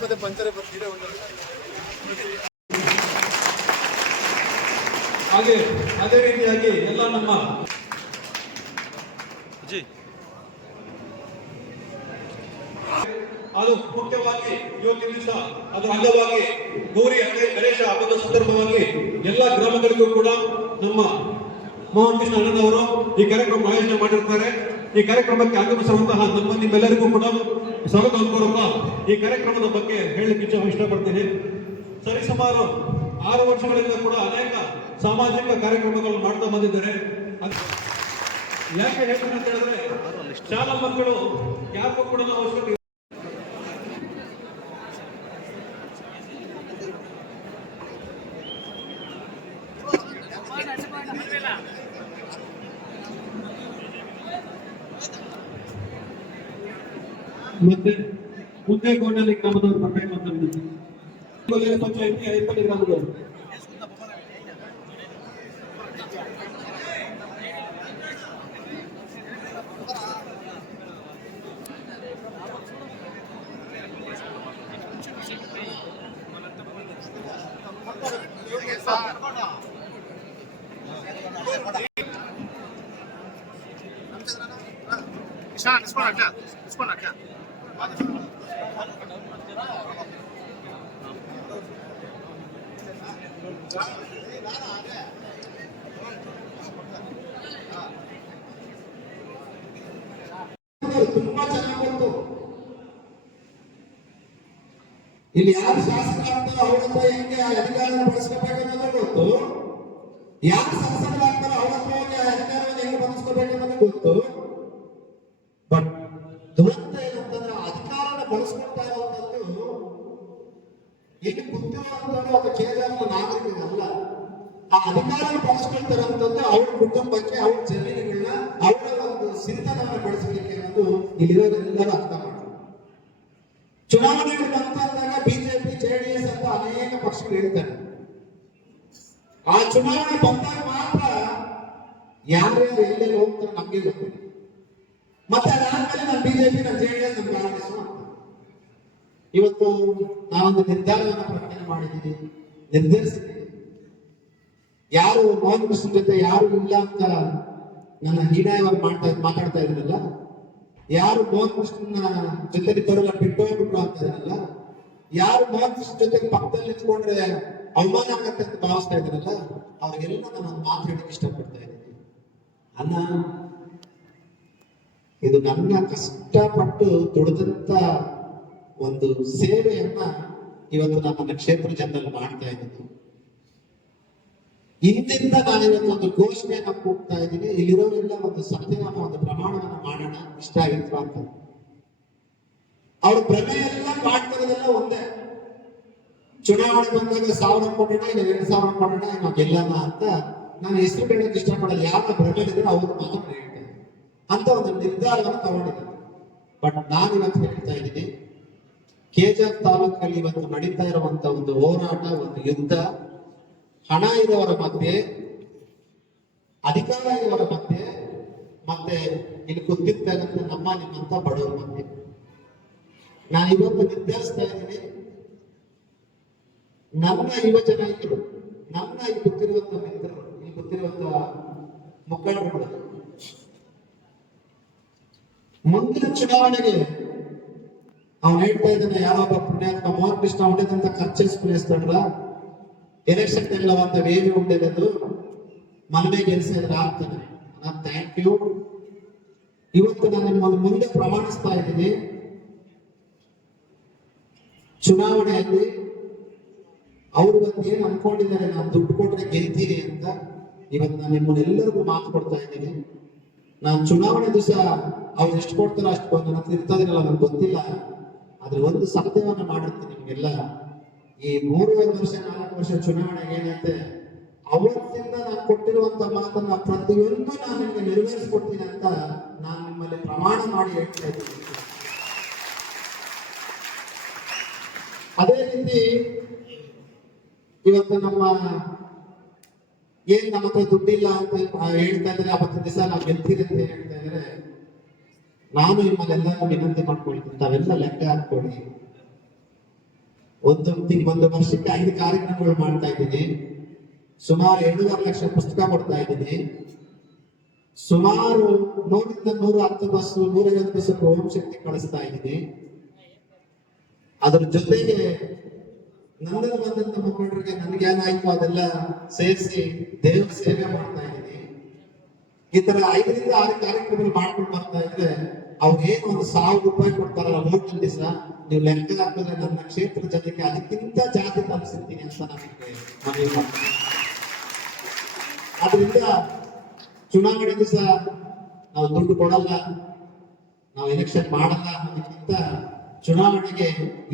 ಪದ ಪಂಚರೇ ಬರ್ತೀರಾ ಒಂದು? ಹಾಗೆ ಅದೇ ರೀತಿಯಾಗಿ ಎಲ್ಲ ನಮ್ಮ ಜಿ. ಅದು ಮುಖ್ಯವಾಗಿ ಇವತ್ತಿನ ದಿವಸ ಅದರ ಅಂಗವಾಗಿ ಗೌರಿ ಅಂದ್ರೆ ಗಣೇಶ ಹಬ್ಬದ ಸಂದರ್ಭವಾಗಿ ಎಲ್ಲ ಗ್ರಾಮಗಳಿಗೂ ಕೂಡ ನಮ್ಮ ಮೋಹನ್ ಕೃಷ್ಣ ಅಣ್ಣನವರು ಈ ಕಾರ್ಯಕ್ರಮ ಆಯೋಜನೆ ಮಾಡಿರ್ತಾರೆ. ಈ ಕಾರ್ಯಕ್ರಮಕ್ಕೆ ಆಗಮಿಸುವಂತಹ ನಮ್ಮ ನಿಮ್ಮೆಲ್ಲರಿಗೂ ಕೂಡ ಸ್ವಾಗತ ಕೋರುತ್ತಾ ಈ ಕಾರ್ಯಕ್ರಮದ ಬಗ್ಗೆ ಹೇಳಲಿಕ್ಕೆ ಇಷ್ಟಪಡ್ತೀನಿ. ಸರಿಸುಮಾರು ಆರು ವರ್ಷಗಳಿಂದ ಕೂಡ ಅನೇಕ ಸಾಮಾಜಿಕ ಕಾರ್ಯಕ್ರಮಗಳನ್ನು ಮಾಡ್ತಾ ಬಂದಿದ್ದಾರೆ. ಯಾಕೆ ಹೇಳ್ತೀನಿ ಅಂತ ಹೇಳಿದ್ರೆ, ಶಾಲಾ ಮಕ್ಕಳು ಯಾರಿಗೂ ಕೂಡ ಅವಶ್ಯಕತೆ ಮತ್ತೆ ಮುದ್ದೇಕೋಟೆಯಲ್ಲಿ ಗ್ರಾಮದವರು ಬರಬೇಕು ಅಂತ ವಿನಂತಿ. ಕೊಲ್ಲೇರು ಪಂಚಾಯತಿ ಐಪಲ್ಲಿ ಗ್ರಾಮದವರು ಇಸ್ಕೊಂಡು ಇಸ್ಕೊಂಡು ಅಕ್ಕ ಇಸ್ಕೊಂಡು ಅಕ್ಕ ತುಂಬಾ ಚೆನ್ನಾಗಿ ಇಲ್ಲಿ ಯಾರು ಶಾಸಕ ಅಂತ ಅವ್ರ ಹತ್ರ ಹೆಂಗೆ ಅಧಿಕಾರ ಬಳಸ್ಕೋಬೇಕನ್ನೋದು ಗೊತ್ತು? ಯಾರು ಆ ಅಧಿಕಾರ ಬಳಸ್ಕೊಳ್ತಿರುವಂತದ್ದು ಅವ್ರ ಕುಟುಂಬಕ್ಕೆ, ಅವ್ರ ಜಮೀನುಗಳನ್ನ ಅವರ ಒಂದು ಸಿರಿತನವನ್ನು ಬೆಳೆಸಲಿಕ್ಕೆ ಅನ್ನೋದು ಇಲ್ಲಿರೋರೆಲ್ಲರೂ ಅರ್ಥ ಮಾಡಿ ಚುನಾವಣೆಗಳು ಬಂತಂದಾಗ ಬಿಜೆಪಿ ಜೆಡಿಎಸ್ ಅಂತ ಅನೇಕ ಪಕ್ಷಗಳು ಹೇಳ್ತಾರೆ. ಆ ಚುನಾವಣೆ ಬಂದಾಗ ಮಾತ್ರ ಯಾರ್ಯಾರು ಎಲ್ಲೆಲ್ಲಿ ಹೋಗ್ತಾರೆ ನಮ್ಗೆ ಗೊತ್ತಿಲ್ಲ. ಮತ್ತೆ ಅದಾದ್ಮೇಲೆ ನಾನು ಬಿಜೆಪಿ ನಾನು ಜೆಡಿಎಸ್ ನಮ್ಗೆ ಕಾಂಗ್ರೆಸ್ ಇವತ್ತು ನಾನೊಂದು ನಿರ್ಧಾರವನ್ನು ಪ್ರಕಟಣೆ ಮಾಡಿದ್ದೀನಿ. ನಿರ್ಧರಿಸಿದ್ದೀನಿ. ಯಾರು ಮೋಹನ್ ಕೃಷ್ಣ ಜೊತೆ ಯಾರು ಇಲ್ಲ ಅಂತ ನನ್ನ ಹೀನಾಯವಾಗಿ ಮಾಡ್ತಾ ಮಾತಾಡ್ತಾ ಇದ್ರಲ್ಲ ಯಾರು ಮೋಹನ್ ಕೃಷ್ಣನ ಜೊತೆ ಬರಲ್ಲ ಬಿಟ್ಟು ಹೋಗ್ಬಿಟ್ರು ಅಂತ ಇದ್ರಲ್ಲ ಯಾರು ಮೋಹನ್ ಕೃಷ್ಣ ಜೊತೆ ಪಕ್ಕದಲ್ಲಿ ನಿಂತ್ಕೊಂಡ್ರೆ ಅವಮಾನ ಆಗತ್ತೆ ಅಂತ ಭಾವಿಸ್ತಾ ಇದ್ರಲ್ಲ? ಅವ್ರಿಗೆಲ್ಲ ನಾನು ಮಾತಾಡಕ್ಕೆ ಇಷ್ಟಪಡ್ತಾ ಇದ್ದೀನಿ. ಅನ್ನ ಇದು ನನ್ನ ಕಷ್ಟಪಟ್ಟು ದುಡಿದಂತ ಒಂದು ಸೇವೆಯನ್ನ ಇವತ್ತು ನಮ್ಮ ಕ್ಷೇತ್ರ ಜನರಲ್ಲಿ ಮಾಡ್ತಾ ಇದ್ದೀನಿ. ಇಂದಿಂದ ನಾನು ಒಂದು ಘೋಷಣೆಯನ್ನು ಕೂಗ್ತಾ ಇದ್ದೀನಿ. ಇಲ್ಲಿರೋರೆಲ್ಲ ಒಂದು ಸತ್ಯನಾಮ, ಒಂದು ಪ್ರಮಾಣವನ್ನು ಮಾಡೋಣ. ಇಷ್ಟ ಆಗಿತ್ತು ಅಂತ. ಅವ್ರ ಭ್ರಮೆ ಎಲ್ಲ ಮಾಡ್ತಿರೋದೆಲ್ಲ ಒಂದೇ. ಚುನಾವಣೆ ಬಂದಾಗ ಸಾವಿರ ಕೊಡೋಣ ಇಲ್ಲ ಎರಡು ಸಾವಿರ ಕೊಡೋಣ ನಾವು ಗೆಲ್ಲಲ್ಲ ಅಂತ ನಾನು ಹೆಸರು ಕೇಳೋಕೆ ಇಷ್ಟಪಡಲ್ಲ. ಯಾವ ಭ್ರಮೆ ಇದ್ರೆ ಅವ್ರ ಮಾತ್ರ ಹೇಳ್ತಾರೆ. ಅಂತ ಒಂದು ನಿರ್ಧಾರವನ್ನು ತಗೊಂಡಿದ್ದೆ ಬಟ್ ನಾನು ಇವತ್ತು ಹೇಳ್ತಾ ಇದ್ದೀನಿ ಕೆಜಿಎಫ್ ತಾಲೂಕಲ್ಲಿ ಇವತ್ತು ನಡೀತಾ ಇರುವಂತ ಒಂದು ಹೋರಾಟ, ಒಂದು ಯುದ್ಧ ಹಣ ಇರುವವರ ಮಧ್ಯೆ, ಅಧಿಕಾರ ಇರುವವರ ಮಧ್ಯೆ, ಮತ್ತೆ ಇಲ್ಲಿ ಗೊತ್ತಿರ್ತಕ್ಕಂಥ ನಮ್ಮ ನಿಮ್ಮಂತ ಬಡವರ ಮಧ್ಯೆ. ನಾನು ಇವತ್ತು ನಿರ್ಧರಿಸ್ತಾ ಇದ್ದೀನಿ. ನನ್ನ ಯುವ ಜನಾಂಗರು ನನ್ನ ಈ ಗೊತ್ತಿರುವಂತ ಮಿತ್ರರು ಇಲ್ಲಿ ಗೊತ್ತಿರುವಂತ ಮುಖಂಡರು ಮುಂದಿನ ಚುನಾವಣೆಗೆ ಅವನು ಹೇಳ್ತಾ ಇದ್ದಾನೆ ಯಾರೊಬ್ಬ ಪುಣ್ಯಾತ್ಮ, ಮೋಹನ್ ಕೃಷ್ಣ ಪ್ಲೇಸ್ತಾರಲ್ಲ ಎಲೆಕ್ಷನ್ ಒಂದು ವೇವಿ ఉండేದದು ಮನವೇ ಗೆಲ್ಸಿದ್ರೆ ಆಗ್ತದೆ. ನಾನು ಥ್ಯಾಂಕ್ ಯು ಇವತ್ತು ನಾನು ನಿಮ್ಮ ಮುಂದೆ ಪ್ರಮಾಣಿಸ್ತಾ ಇದ್ದೀನಿ ಚುನಾವಣೆಯಲ್ಲಿ ಅವ್ರು ಬಂದು ಏನ್ ಅನ್ಕೊಂಡಿದ್ದಾರೆ, ನಾನು ದುಡ್ಡು ಕೊಟ್ಟರೆ ಗೆಲ್ತೀನಿ ಅಂತ ಇವತ್ತು ನಾನು ನಿಮ್ಮನ್ನೆಲ್ಲರಿಗೂ ಮಾತು ಕೊಡ್ತಾ ಇದ್ದೀನಿ. ನಾನು ಚುನಾವಣೆ ದಿವಸ ಅವ್ರು ಎಷ್ಟು ಕೊಡ್ತಾರೋ ಅಷ್ಟು ಬಂದು ನನ್ನ ಇರ್ತದಿರಲ್ಲ ನನಗೆ ಗೊತ್ತಿಲ್ಲ. ಆದ್ರೆ ಒಂದು ಸತ್ಯವನ್ನು ಮಾಡಿರ್ತೀನಿ ನಿಮ್ಗೆಲ್ಲ ಈ ಮೂರುವರೆ ವರ್ಷ, ನಾಲ್ಕು ವರ್ಷ ಚುನಾವಣೆ ಏನಂತೆ ಅವತ್ತಿಂದ ನಾನು ಕೊಟ್ಟಿರುವಂತ ಮಾತನ್ನ ಪ್ರತಿಯೊಂದು ನಾನು ನಿಮಗೆ ನೆರವೇರಿಸ್ಕೊಡ್ತೀನಿ ಅಂತ ನಾನು ನಿಮ್ಮಲ್ಲಿ ಪ್ರಮಾಣ ಮಾಡಿ ಹೇಳ್ತಾ ಇದ್ದೀನಿ. ಅದೇ ರೀತಿ ಇವತ್ತು ನಮ್ಮ ಏನ್ ನಮ್ಮ ಹತ್ರ ದುಡ್ಡಿಲ್ಲ ಅಂತ ಹೇಳ್ತಾ ಇದ್ರೆ ಅವತ್ತು ದಿವಸ ನಾವು ಗೆಲ್ತೀರಿ ಅಂತ ಹೇಳ್ತಾ ಇದ್ರೆ ನಾನು ನಿಮ್ಮಲ್ಲೆಲ್ಲರೂ ವಿನಂತಿ ಮಾಡ್ಕೊಳ್ತೀನಿ, ತಾವೆಲ್ಲ ಲೆಕ್ಕ ಹಾಕೊಳ್ಳಿ ಒಂದು ತಿಂಗ್ ಒಂದು ವರ್ಷಕ್ಕೆ ಐದು ಕಾರ್ಯಕ್ರಮಗಳು ಮಾಡ್ತಾ ಇದ್ದೀನಿ. ಸುಮಾರು ಎರಡೂವರೆ ಲಕ್ಷ ಪುಸ್ತಕ ಕೊಡ್ತಾ ಇದ್ದೀನಿ. ಸುಮಾರು ನೂರಿಂದ ನೂರ ಹತ್ತು ಬಸ್, ನೂರೈವತ್ತು ಬಸ್ ಓಂ ಶಕ್ತಿ ಕಳಿಸ್ತಾ ಇದ್ದೀನಿ. ಅದ್ರ ಜೊತೆಗೆ ನನ್ನಲ್ಲಿ ಬಂದಂತ ಮುಖಂಡರಿಗೆ ನನ್ಗೆ ಏನಾಯ್ತು ಅದೆಲ್ಲ ಸೇರಿಸಿ ದೇವ್ರ ಸೇವೆ ಮಾಡ್ತಾ ಇದ್ದೀನಿ. ಈ ತರ ಐದರಿಂದ ಆರು ಕಾರ್ಯಕ್ರಮಗಳು ಮಾಡ್ಕೊಂಡು ಬರ್ತಾ ಇದ್ರೆ ಅವ್ರು ಒಂದು ಸಾವಿರ ರೂಪಾಯಿ ಕೊಡ್ತಾರಲ್ಲ ಹೋಟೆಲ್ ದಿವಸ ನೀವು ಲೆಕ್ಕ ಹಾಕಿದ್ರೆ ನನ್ನ ಕ್ಷೇತ್ರ ಜನಕ್ಕೆ ಅದಕ್ಕಿಂತ ಜಾಸ್ತಿ ತಪ್ಪಿಸಿರ್ತೀನಿ ಅಂತ ನನಗೆ ಮನವಿ ಮಾಡ್ತೀನಿ ಆದ್ರಿಂದ ಚುನಾವಣೆ ದಿವಸ ನಾವು ದುಡ್ಡು ಕೊಡಲ್ಲ, ನಾವು ಎಲೆಕ್ಷನ್ ಮಾಡಲ್ಲ ಅನ್ನೋದಕ್ಕಿಂತ ಚುನಾವಣೆಗೆ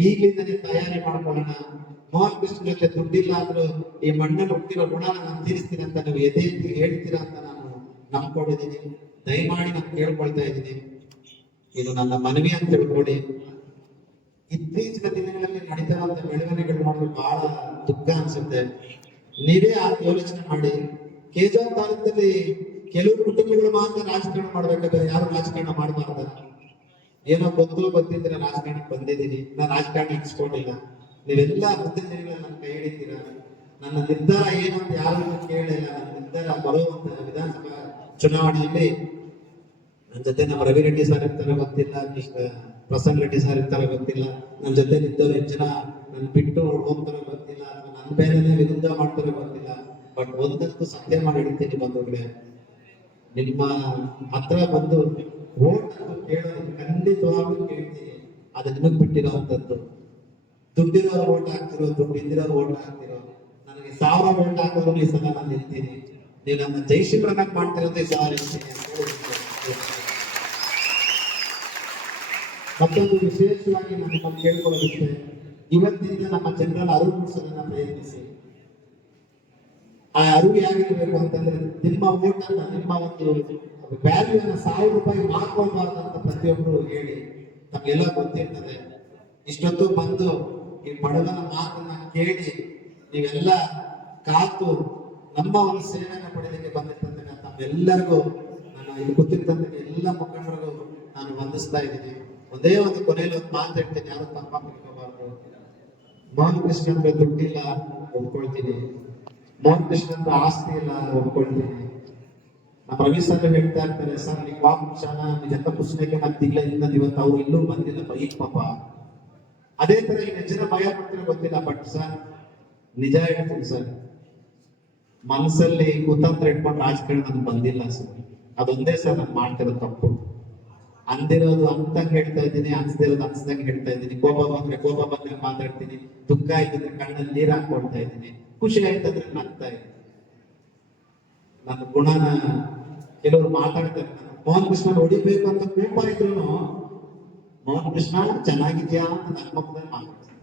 ಈಗಲಿಂದಲೇ ತಯಾರಿ ಮಾಡ್ಕೊಳ್ಳೋಣ. ಮೋಹನ್ ಕೃಷ್ಣ ಜೊತೆ ದುಡ್ಡಿಲ್ಲ ಆದ್ರೂ ಈ ಮಣ್ಣಲ್ಲಿ ಹುಟ್ಟಿರೋ ಗುಣ ನಾನು ತೀರಿಸ್ತೀನಿ ಅಂತ ನೀವು ಎದೆ ಹೇಳ್ತೀರಾ ಅಂತ ನಾನು ನಂಬ್ಕೊಂಡಿದ್ದೀನಿ. ದಯಮಾಡಿ ನಾನು ಕೇಳ್ಕೊಳ್ತಾ ಇದ್ದೀನಿ. ಇದು ನನ್ನ ಮನವಿ ಅಂತ ತಿಳ್ಕೊಳ್ಳಿ ಇತ್ತೀಚಿನ ದಿನಗಳಲ್ಲಿ ನಡೀತಾರಂತ ಬೆಳವಣಿಗೆಗಳು ನೋಡಿದ್ರೆ ಬಹಳ ದುಃಖ ಅನ್ಸುತ್ತೆ. ನೀವೇ ಆ ಯೋಚನೆ ಮಾಡಿ. ಕೇಜಾರ್ ತಾಲೂಕಲ್ಲಿ ಕೆಲವು ಕುಟುಂಬಗಳು ಮಾತ್ರ ರಾಜಕಾರಣ ಮಾಡ್ಬೇಕಾದ್ರೆ ಯಾರು ರಾಜಕಾರಣ ಮಾಡಬಾರ್ದ? ಏನೋ ಗೊತ್ತೋ ಗೊತ್ತಿದ್ರೆ ರಾಜಕಾರಣಕ್ಕೆ ಬಂದಿದ್ದೀನಿ. ನಾನು ರಾಜಕಾರಣ ಇಟ್ಸ್ಕೊಂಡಿಲ್ಲ. ನೀವೆಲ್ಲ ಮುದ್ದೆಲ್ಲ ನನ್ನ ಕೈ ಹಿಡಿತೀರಾ? ನನ್ನ ನಿರ್ಧಾರ ಏನು ಅಂತ ಯಾರು ಕೇಳಿಲ್ಲ ನನ್ನ ನಿರ್ಧಾರ ಬರುವಂತ ವಿಧಾನಸಭಾ ಚುನಾವಣೆಯಲ್ಲಿ ನನ್ನ ಜೊತೆ ನಮ್ಮ ರವಿ ರೆಡ್ಡಿ ಸರ್ ಇರ್ತಾರ ಗೊತ್ತಿಲ್ಲ ಪ್ರಸನ್ನ ರೆಡ್ಡಿ ಸರ್ ಇರ್ತಾರ ಗೊತ್ತಿಲ್ಲ. ನನ್ನ ಜೊತೆ ನಿಂತವ್ರು ಹೆಚ್ಚಿನ ನನ್ನ ಬಿಟ್ಟು ಹೋಗ್ತಾರ ಗೊತ್ತಿಲ್ಲ ನನ್ನ ಬೇರೆನೇ ವಿರುದ್ಧ ಮಾಡ್ತಾರ ಗೊತ್ತಿಲ್ಲ. ಬಟ್ ಒಂದಕ್ಕೂ ಸತ್ಯ ಮಾಡಿ ಹಿಡಿತೀನಿ ಬಂದವ್ರೆ ನಿಮ್ಮ ಹತ್ರ ಬಂದು ಓಟ್ ಕೇಳೋದು ಖಂಡಿತವಾಗ್ಲೂ ಕೇಳ್ತೀನಿ. ಅದು ನಿಮಗ್ ಬಿಟ್ಟಿರೋವಂಥದ್ದು ದುಡ್ಡಿರೋ ಓಟ್ ಹಾಕ್ತಿರೋ ದುಡ್ಡು ಇದ್ದಿರೋ ಓಟ್ ಹಾಕ್ತಿರೋ, ನನಗೆ ಸಾವಿರ ಓಟ್ ಹಾಕೋರು ಈ ಸಲ ನಾನು ನಿಲ್ತೀನಿ. ನೀವು ನನ್ನ ಜೈಶಿಮ್ರನಾಗ್ ಮಾಡ್ತಿರೋದೇ ಸಲ ನಿಲ್ತೀನಿ ಮತ್ತೊಂದು ವಿಶೇಷವಾಗಿ ನಾನು ನಿಮ್ಮನ್ನು ಇವತ್ತಿನಿಂದ ನಮ್ಮ ಜನರಲ್ ಅರಿವು ಮೂಡಿಸೋದನ್ನ ಪ್ರಯತ್ನಿಸಿ. ಆ ಅರಿವು ಹೇಗಿರಬೇಕು ಅಂತಂದ್ರೆ ನಿಮ್ಮ ಓಟನ್ನ ನಿಮ್ಮ ಒಂದು ವ್ಯಾಲ್ಯೂನ ಸಾವಿರ ರೂಪಾಯಿ ಮಾಡ್ಕೊಳ್ಬಾರ್ದು ಅಂತ ಪ್ರತಿಯೊಬ್ಬರು ಹೇಳಿ ನಮ್ಗೆಲ್ಲ ಗೊತ್ತಿರ್ತದೆ. ಇಷ್ಟೊತ್ತು ಬಂದು ಈ ಬಡವನ ಮಾತನ್ನ ಕೇಳಿ ನೀವೆಲ್ಲ ಕಾತು ನಮ್ಮ ಒಂದು ಸೇವೆಯನ್ನು ಪಡೆಯಲಿಕ್ಕೆ ಬಂದಿರ್ತಕ್ಕಂಥ ತಮ್ಮೆಲ್ಲರಿಗೂ ನಾನು ಇಲ್ಲಿ ಕೂತಿರ್ತಕ್ಕಂಥ ಎಲ್ಲ ಮುಖಂಡರಿಗೂ ನಾನು ವಂದಿಸ್ತಾ ಇದ್ದೀನಿ. ಒಂದೇ ಒಂದು ಕೊನೆಯಲ್ಲಿ ಒಂದು ಮಾತು ಹೇಳ್ತೀನಿ. ಯಾರು ತಮ್ಮ ತಿಳ್ಕೋಬಾರ್ದು ಮೋಹನ್ ಕೃಷ್ಣನ್ ದುಡ್ಡಿಲ್ಲ, ಒಪ್ಕೊಳ್ತೀನಿ. ಮೋಹನ್ ಕೃಷ್ಣನ್ ಆಸ್ತಿ ಇಲ್ಲ, ಒಪ್ಕೊಳ್ತೀನಿ. ನಮ್ಮ ರವಿ ಸರ್ ಹೇಳ್ತಾ ಇರ್ತಾರೆ ಸರ್ ನೀವು ವಾಪಕ್ಷಾನ ನಿಜ ಪುಸ್ತಕಕ್ಕೆ ನಾನು ತಿಂಗಳ ಇಂದ ಇವತ್ತು ಅವ್ರು ಇನ್ನೂ ಬಂದಿಲ್ಲ ಈಗ ಪಾಪ. ಅದೇ ತರ ಈ ನೆಚ್ಚಿನ ಭಯ ಪಡ್ತಿರೋ ಗೊತ್ತಿಲ್ಲ ಬಟ್ ಸರ್ ನಿಜ ಹೇಳ್ತೀನಿ ಸರ್ ಮನಸ್ಸಲ್ಲಿ ಕುತಂತ್ರ ಇಟ್ಕೊಂಡು ರಾಜಕಾರಣ ನನ್ಗೆ ಬಂದಿಲ್ಲ ಸರ್ ಅದೊಂದೇ ಸರ್ ನಾನು ಮಾಡ್ತಿರೋ ತಪ್ಪು. ಅಂದಿರೋದು ಅಂತ ಹೇಳ್ತಾ ಇದ್ದೀನಿ ಅನ್ಸದಿರೋದು ಅನ್ಸ್ದಂಗೆ ಹೇಳ್ತಾ ಇದ್ದೀನಿ. ಕೋಪ ಬಂದ್ರೆ ಕೋಪ ಬಂದ್ರೆ ಮಾತಾಡ್ತೀನಿ, ದುಃಖ ಆಯ್ತಂದ್ರೆ ಕಣ್ಣಲ್ಲಿ ನೀರ್ ಹಾಕೊಳ್ತಾ ಇದ್ದೀನಿ. ಖುಷಿ ಆಯ್ತಂದ್ರೆ ನಗ್ತಾ ಇದ್ದೀನಿ. ನನ್ನ ಗುಣನ ಕೆಲವರು ಮಾತಾಡ್ತಾರೆ ಮೋಹನ್ ಕೃಷ್ಣ ಹೊಡಿಬೇಕು ಅಂತ ಕೋಪ ಇದ್ರು ಮೋಹನ್ ಕೃಷ್ಣ ಚೆನ್ನಾಗಿದ್ಯಾ ಅಂತ ನನ್ನ ಮಕ್ಕಳಲ್ಲಿ ಮಾತಾಡ್ತಾರೆ.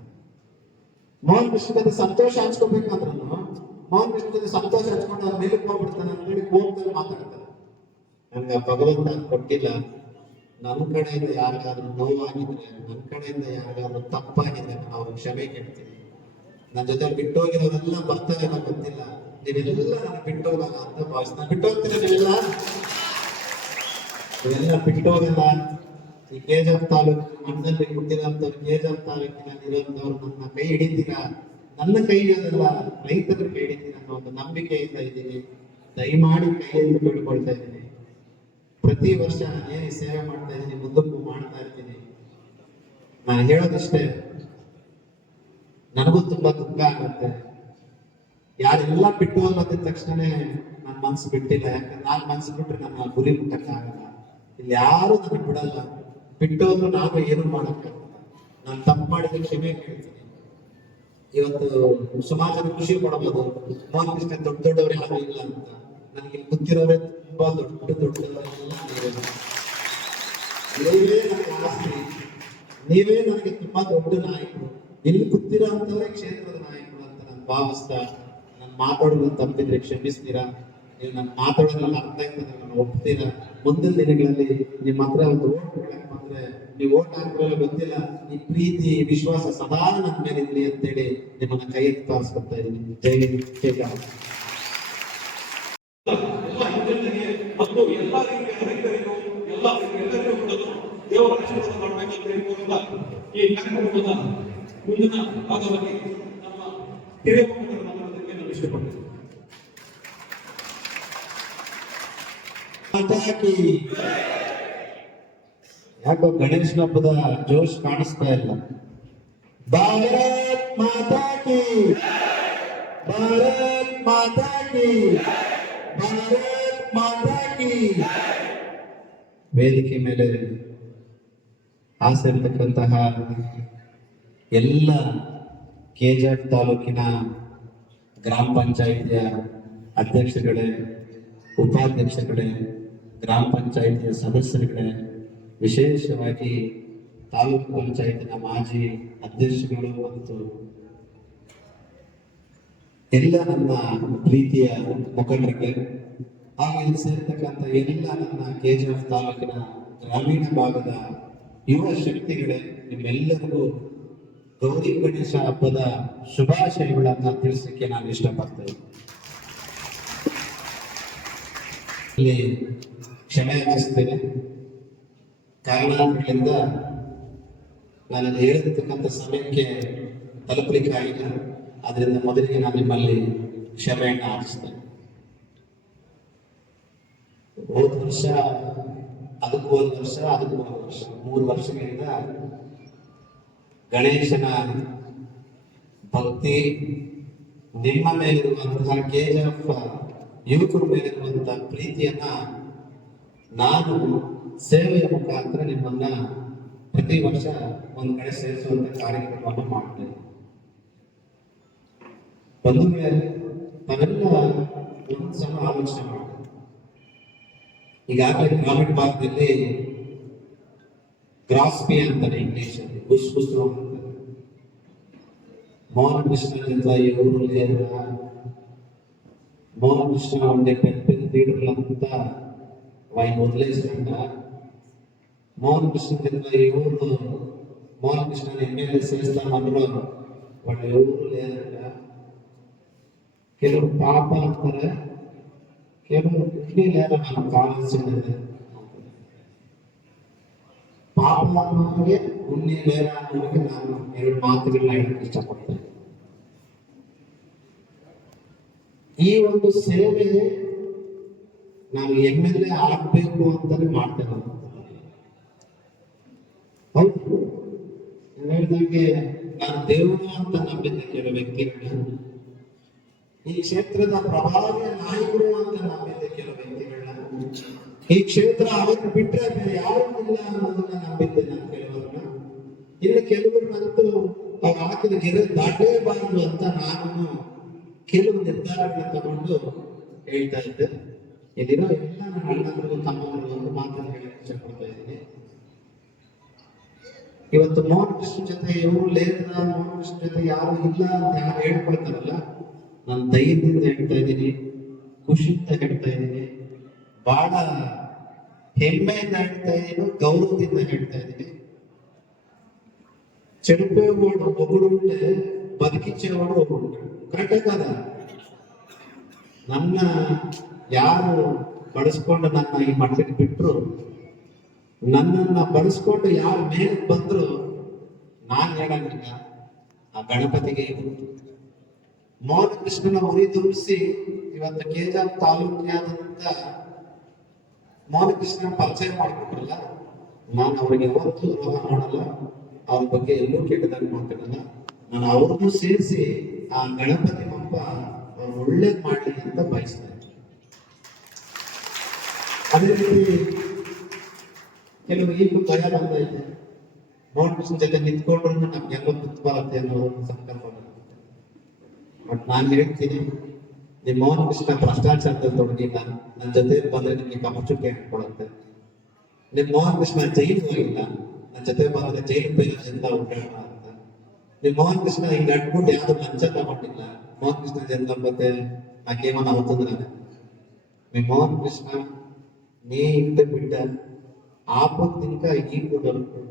ಮೋಹನ್ ಕೃಷ್ಣ ಜೊತೆ ಸಂತೋಷ ಹಂಚ್ಕೋಬೇಕಂದ್ರು ಮೋಹನ್ ಕೃಷ್ಣ ಜೊತೆ ಸಂತೋಷ ಹಂಚ್ಕೊಂಡು ಅವ್ರ ಮೇಲೆ ಹೋಗ್ಬಿಡ್ತಾನೆ ಅಂತ ಹೇಳಿ ಕೋಪದಲ್ಲಿ ಮಾತಾಡ್ತಾರೆ. ನನ್ಗೆ ಭಗವಂತ ಕೊಟ್ಟಿಲ್ಲ. ನನ್ನ ಕಡೆಯಿಂದ ಯಾರಿಗಾದ್ರೂ ನೋವಾಗಿದ್ರೆ ನನ್ನ ಕಡೆಯಿಂದ ಯಾರಿಗಾದ್ರೂ ತಪ್ಪಾಗಿದ್ರೆ ಅವ್ರಿಗೆ ಕ್ಷಮೆ ಕೇಳ್ತೀನಿ ನನ್ನ ಜೊತೆ ಬಿಟ್ಟು ಹೋಗಿರೋರೆಲ್ಲ ಬರ್ತಾರೆ ಅಂತ ಗೊತ್ತಿಲ್ಲ. ನೀವೆಲ್ಲ ನಾನು ಬಿಟ್ಟು ಹೋಗಲ್ಲ ಅಂತ ಭಾವಿಸ್ ನಾನು ಬಿಟ್ಟು ಹೋಗ್ತೀರ ನೀವೆಲ್ಲ. ನೀವೆಲ್ಲ ಬಿಟ್ಟು ಹೋಗಲ್ಲ ಈ ಕೆಜಾಫ್ ತಾಲೂಕು ಮಣ್ಣಲ್ಲಿ ಹುಟ್ಟಿದಂಥವ್ರು ಕೆಜಾಫ್ ತಾಲೂಕಿನಲ್ಲಿ ಇರೋಂಥವ್ರು ನನ್ನ ಕೈ ಹಿಡಿತೀರಾ? ನನ್ನ ಕೈ ಹಿಡಿಯೋದಲ್ಲ, ರೈತರ ಕೈ ಹಿಡಿತೀರ ಅನ್ನೋ ಒಂದು ನಂಬಿಕೆಯಿಂದ ಇದ್ದೀನಿ ದಯಮಾಡಿ ಕೈಯಲ್ಲಿ ಬೇಡ್ಕೊಳ್ತಾ ಇದ್ದೀನಿ. ಪ್ರತಿ ವರ್ಷ ನಾನು ಸೇವೆ ಮಾಡ್ತಾ ಇದ್ದೀನಿ, ಮುಂದಕ್ಕೂ ಮಾಡ್ತಾ ಇರ್ತೀನಿ. ನಾನು ಹೇಳೋದಿಷ್ಟೇ, ನನಗೂ ತುಂಬಾ ದುಃಖ ಆಗುತ್ತೆ. ಯಾರೆಲ್ಲ ಬಿಟ್ಟು ಹೋದ ತಕ್ಷಣನೇ ನನ್ನ ಮನ್ಸು ಬಿಟ್ಟಿಲ್ಲ. ಯಾಕಂದ್ರೆ ನಾನು ಮನ್ಸು ಬಿಟ್ಟರೆ ನಮ್ಮ ಗುರಿ ಮುಟ್ಟಕ್ಕಾಗಲ್ಲ. ಇಲ್ಲಿ ಯಾರು ನನಗೆ ಬಿಡಲ್ಲ. ಬಿಟ್ಟೋದು ನಾನು ಏನು ಮಾಡಕ್ಕಾಗಲ್ಲ. ನಾನು ತಪ್ಪು ಮಾಡಿದ ಕ್ಷಮೆ ಕೇಳ್ತೀನಿ. ಇವತ್ತು ಸುಮಾರು ಜನ ಖುಷಿ ಕೊಡಬಹುದು ಮೋಹನ್ ಕೃಷ್ಣ ದೊಡ್ಡ ದೊಡ್ಡವರು ಯಾರು ಇಲ್ಲ ಅಂತ. ನನಗೆ ಗೊತ್ತಿರೋರೇ ತುಂಬಾ ದೊಡ್ಡ ದೊಡ್ಡವರೆಲ್ಲ ನೀವೇ. ನನಗೆ ತುಂಬಾ ದೊಡ್ಡ ನಾಯಕರು. ಇಲ್ಲಿ ಕೂತಿರೋ ಅಂತವರೇ ಕ್ಷೇತ್ರದ ನಾಯಕರು ಅಂತ ನಾನು ಭಾವಿಸ್ತಾ ನಾನು ಮಾತಾಡೋದು ತಪ್ಪಿದ್ರೆ ಕ್ಷಮಿಸ್ತೀರಾ? ನೀವು ನನ್ನ ಮಾತಾಡೋದ್ರಲ್ಲಿ ಅರ್ಥ ಆಯ್ತದೆ ನಾನು ಒಪ್ತೀರಾ? ಮುಂದಿನ ದಿನಗಳಲ್ಲಿ ನಿಮ್ಮ ಹತ್ರ ಒಂದು ಓಟ್ ಬಂದ್ರೆ ನೀವು ಓಟ್ ಹಾಕ್ಕೊಳ್ಳೋ ಗೊತ್ತಿಲ್ಲ. ಈ ಪ್ರೀತಿ ವಿಶ್ವಾಸ ಸದಾ ನನ್ನ ಮೇಲೆ ಇರ್ಲಿ ಅಂತೇಳಿ ನಿಮ್ಮನ್ನ ಕೈ ಎತ್ತಿ ಇದ್ದೀನಿ. ಜೈ ಜೈ. ಎಲ್ಲ ರೈತರಿಗೂ ಎಲ್ಲ ಎಲ್ಲರಿಗೂ ಕೂಡ ದೇವರ ಆಶೀರ್ವಾದ ಮಾಡಬೇಕಂತ ಹೇಳ್ಕೊಂಡ ಈ ಕಾರ್ಯಕ್ರಮದ ಮುಂದಿನ ಭಾಗವಾಗಿ ನಮ್ಮ ಹಿರಿಯ ಮುಖಂಡರ ಮಾತಾಡೋದಕ್ಕೆ ನಾನು ಇಷ್ಟಪಡ್ತೇನೆ ಯಾಕೋ ಗಣೇಶನ ಹಬ್ಬದ ಜೋಶ್ ಕಾಣಿಸ್ತಾ ಇಲ್ಲ. ಭಾರತ್ ಮಾತಾ ಕಿ, ಭಾರತ್ ಮಾತಾ ಭಾರತ್ ಮಾತಾ ವೇದಿಕೆ ಮೇಲೆ ಆಸರಿರ್ತಕ್ಕಂತಹ ಎಲ್ಲ ಕೆ ಜೆಡ್ ತಾಲೂಕಿನ ಗ್ರಾಮ ಪಂಚಾಯಿತಿಯ ಅಧ್ಯಕ್ಷರುಗಳೇ ಉಪಾಧ್ಯಕ್ಷಗಳೇ ಗ್ರಾಮ ಪಂಚಾಯಿತಿಯ ಸದಸ್ಯರುಗಳೇ, ವಿಶೇಷವಾಗಿ ತಾಲೂಕು ಪಂಚಾಯತಿನ ಮಾಜಿ ಅಧ್ಯಕ್ಷಗಳು ಮತ್ತು ಎಲ್ಲ ನನ್ನ ಪ್ರೀತಿಯ ಮುಖಂಡರಿಗೆ, ಹಾಗೂ ಇಲ್ಲಿ ಸೇರ್ತಕ್ಕಂಥ ಎಲ್ಲ ನನ್ನ ಕೆಜಿಎಫ್ ತಾಲೂಕಿನ ಗ್ರಾಮೀಣ ಭಾಗದ ಯುವ ಶಕ್ತಿಗಳೇ, ನಿಮ್ಮೆಲ್ಲರಿಗೂ ಗೌರಿ ಗಣೇಶ ಹಬ್ಬದ ಶುಭಾಶಯಗಳನ್ನ ತಿಳಿಸಕ್ಕೆ ನಾನು ಇಷ್ಟಪಡ್ತೇನೆ ಇಲ್ಲಿ ಕ್ಷಮೆ ಯಾಚಿಸ್ತೇನೆ ಕಾರಣಗಳಿಂದ ನಾನು ಹೇಳಿರ್ತಕ್ಕಂಥ ಸಮಯಕ್ಕೆ ತಲುಪಲಿಕ್ಕೆ ಆಗಿಲ್ಲ. ಅದರಿಂದ ಮೊದಲಿಗೆ ನಾನು ನಿಮ್ಮಲ್ಲಿ ಕ್ಷಮೆಯನ್ನು ಆರಿಸ್ತೇನೆ. ಹೋದ ವರ್ಷ ಅದಕ್ಕೆ ಹೋದ ವರ್ಷ ಅದಕ್ಕೆ ಹೋದ ವರ್ಷ, ಮೂರು ವರ್ಷಗಳಿಂದ ಗಣೇಶನ ಭಕ್ತಿ ನಿಮ್ಮ ಮೇಲಿರುವಂತಹ ಕೆಜಿಎಫ್ ಯುವಕರ ಮೇಲಿರುವಂತಹ ಪ್ರೀತಿಯನ್ನ ನಾನು ಸೇವೆಯ ಮುಖಾಂತರ ನಿಮ್ಮನ್ನ ಪ್ರತಿ ವರ್ಷ ಒಂದು ಕಡೆ ಸೇರಿಸುವಂತ ಕಾರ್ಯಕ್ರಮವನ್ನು ಮಾಡ್ತೇನೆ ಬಂಧುಗಳೇ, ನಾವೆಲ್ಲ ಒಂದು ಸಮ ಆಲೋಚನೆ ಮಾಡಿ ಈಗಾಗಲೇ ಗ್ರಾಮೀಣ ಭಾಗದಲ್ಲಿ ಗ್ರಾಸ್ಪಿ ಅಂತಾರೆ ಇಂಗ್ಲಿಷ್ ಅಲ್ಲಿ ಬುಸ್ ಬುಸ್ ಅಂತಾರೆ మోహన్ కృష్ణ జిల్లా ఎవరు లేరురా మోహన్ కృష్ణ ఉండే పెద్ద పెద్ద లీడర్లంతా వాయిని వదిలేసినాక మోహన్ కృష్ణ జిల్లా ఎవరు మోహన్ కృష్ణ ఎమ్మెల్యే చేస్తామన్నారు వాళ్ళు ఎవరు లేరంట ಕೆಲವರು ಪಾಪ ಅಂತಾರೆ ಕೆಲವರು ಇಲ್ಲಿ లేదా మనకు కావాల్సినది ಪಾಪಕ್ಕೆ ಪುಣ್ಯ ಬೇಡ ಅನ್ನೋದಕ್ಕೆ ನಾನು ಎರಡು ಮಾತುಗಳನ್ನ ಹೇಳಕ್ಕೆ ಇಷ್ಟಪಡ್ತೇನೆ ಈ ಒಂದು ಸೇವೆ ನಾನು ಎಮ್ ಎಲ್ ಎ ಆಗ್ಬೇಕು ಅಂತಾನೆ ಮಾಡ್ತೇನೆ ಹೌದು ನಾನು ಹೇಳ್ದಂಗೆ ನಾನು ದೇವರು ಅಂತ ನಂಬಿದ್ದೆ ಕೆಲವು ವ್ಯಕ್ತಿಗಳನ್ನ ಈ ಕ್ಷೇತ್ರದ ಪ್ರಭಾವಿ ನಾಯಕರು ಅಂತ ನಂಬಿದ್ದೆ ಕೆಲವು ವ್ಯಕ್ತಿಗಳನ್ನ. ಈ ಕ್ಷೇತ್ರ ಅವರು ಬಿಟ್ಟರೆ ಬೇರೆ ಯಾರು ಇಲ್ಲ ಅನ್ನೋದನ್ನ ನಂಬಿದ್ದೆ ನಾನು ಕೆಲವರನ್ನ. ಇನ್ನು ಕೆಲವರನ್ನಂತೂ ಅವ್ರು ಹಾಕಿದ ಗೆರೆ ದಾಟಲೇಬಾರದು ಅಂತ ನಾನು ಕೆಲವು ನಿರ್ಧಾರಗಳನ್ನ ತಗೊಂಡು ಹೇಳ್ತಾ ಇದ್ದೆ. ಇಲ್ಲಿರೋ ಎಲ್ಲ ನನ್ನ ಅಣ್ಣಂದ್ರು ತಮ್ಮಂದ್ರು ಒಂದು ಮಾತನ್ನು ಹೇಳಕ್ಕೆ ಇಷ್ಟಪಡ್ತಾ ಇದ್ದೀನಿ. ಇವತ್ತು ಮೋಹನ್ ಕೃಷ್ಣ ಜೊತೆ ಇವರು ಲೇಖನ, ಮೋಹನ್ ಕೃಷ್ಣ ಜೊತೆ ಯಾರು ಇಲ್ಲ ಅಂತ ಯಾರು ಹೇಳ್ಕೊಳ್ತಾರಲ್ಲ ನಾನು ಧೈರ್ಯದಿಂದ ಹೇಳ್ತಾ ಇದ್ದೀನಿ ಖುಷಿಯಿಂದ ಹೇಳ್ತಾ ಇದ್ದೀನಿ ಬಹಳ ಹೆಮ್ಮೆಯಿಂದ ಹೇಳ್ತಾ ಇದ್ದೀನಿ ಗೌರವದಿಂದ ಹೇಳ್ತಾ ಇದ್ದೀನಿ చెడిపోయేవాడు ఒకడు ఉంటే బతికించేవాడు ఒకడు కరెక్టే కదా ನನ್ನ ಯಾರು ಬಳಸ್ಕೊಂಡು ನನ್ನ ಈ ಮಟ್ಟಕ್ಕೆ ಬಿಟ್ರು ನನ್ನನ್ನ ಬಳಸ್ಕೊಂಡು ಯಾರು ಮೇಲೆ ಬಂದ್ರು ನಾನ್ ಹೇಳಂಗಿಲ್ಲ ಆ ಗಣಪತಿಗೆ ಗೊತ್ತು. ಮೋಹನ ಕೃಷ್ಣನ ಉರಿ ತುಂಬಿಸಿ ಇವತ್ತು ಕೆಜಾಪ್ ತಾಲೂಕಿನಾದಂತ ಮೋಹನ ಕೃಷ್ಣ ಪರಿಚಯ ಮಾಡಿಕೊಟ್ರಲ್ಲ, ನಾನು ಅವರಿಗೆ ಯಾವತ್ತೂ ದ್ರೋಹ ಮಾಡಲ್ಲ. ಅವ್ರ ಬಗ್ಗೆ ಎಲ್ಲೂ ಕೆಟ್ಟದಾಗ ಮಾತಾಡಲ್ಲ. ನಾನು ಅವ್ರನ್ನೂ ಸೇರಿಸಿ ಆ ಗಣಪತಿ ಹಬ್ಬ ಅವ್ರು ಒಳ್ಳೇದ್ ಮಾಡಲಿ ಅಂತ ಬಯಸ್ತೇನೆ. ಅದೇ ರೀತಿ ಕೆಲವು ಈಗ ಭಯ ಬಂದೈತೆ ಮೋಹನ್ ಕೃಷ್ಣ ಜೊತೆ ನಿಂತ್ಕೊಂಡ್ರು ನಮ್ಗೆ ಎಲ್ಲ ಬರುತ್ತೆ ಅನ್ನೋ ಸಂಕಲ್ಪ ಬಟ್ ನಾನು ಹೇಳ್ತೀನಿ ನಿಮ್ಮ ಮೋಹನ್ ಕೃಷ್ಣ ಭ್ರಷ್ಟಾಚಾರದಲ್ಲಿ ತೊಡಗಿಲ್ಲ ನನ್ನ ಜೊತೆ ಬಂದ್ರೆ ನಿಮಗೆ ಕಪ್ಪು ಚುಕ್ಕೆ ಹಾಕೊಳುತ್ತೆ ನಿಮ್ಮ ಮೋಹನ್ ಕೃಷ್ಣ ಜೈಲು ಹೋಗಿಲ್ಲ ನನ್ನ ಜೊತೆ ಬಂದ್ರೆ ಜೈಲು ಬೈಲದಿಂದ ಉಂಟಾಡ ಅಂತ ನೀವು ಮೋಹನ್ ಕೃಷ್ಣ ಹಿಂಗ್ ಅಡ್ಬಿಟ್ಟು ಯಾವ್ದು ಲಂಚ ತಗೊಂಡಿಲ್ಲ ಮೋಹನ್ ಕೃಷ್ಣ ಜನ ಮತ್ತೆ నాకేమన్నా అవుతుందిరా మీ మోహన్ కృష్ణ నీ ఇంటి బిడ్డ ఆపొద్దు ఇంకా ఈ కుదరదు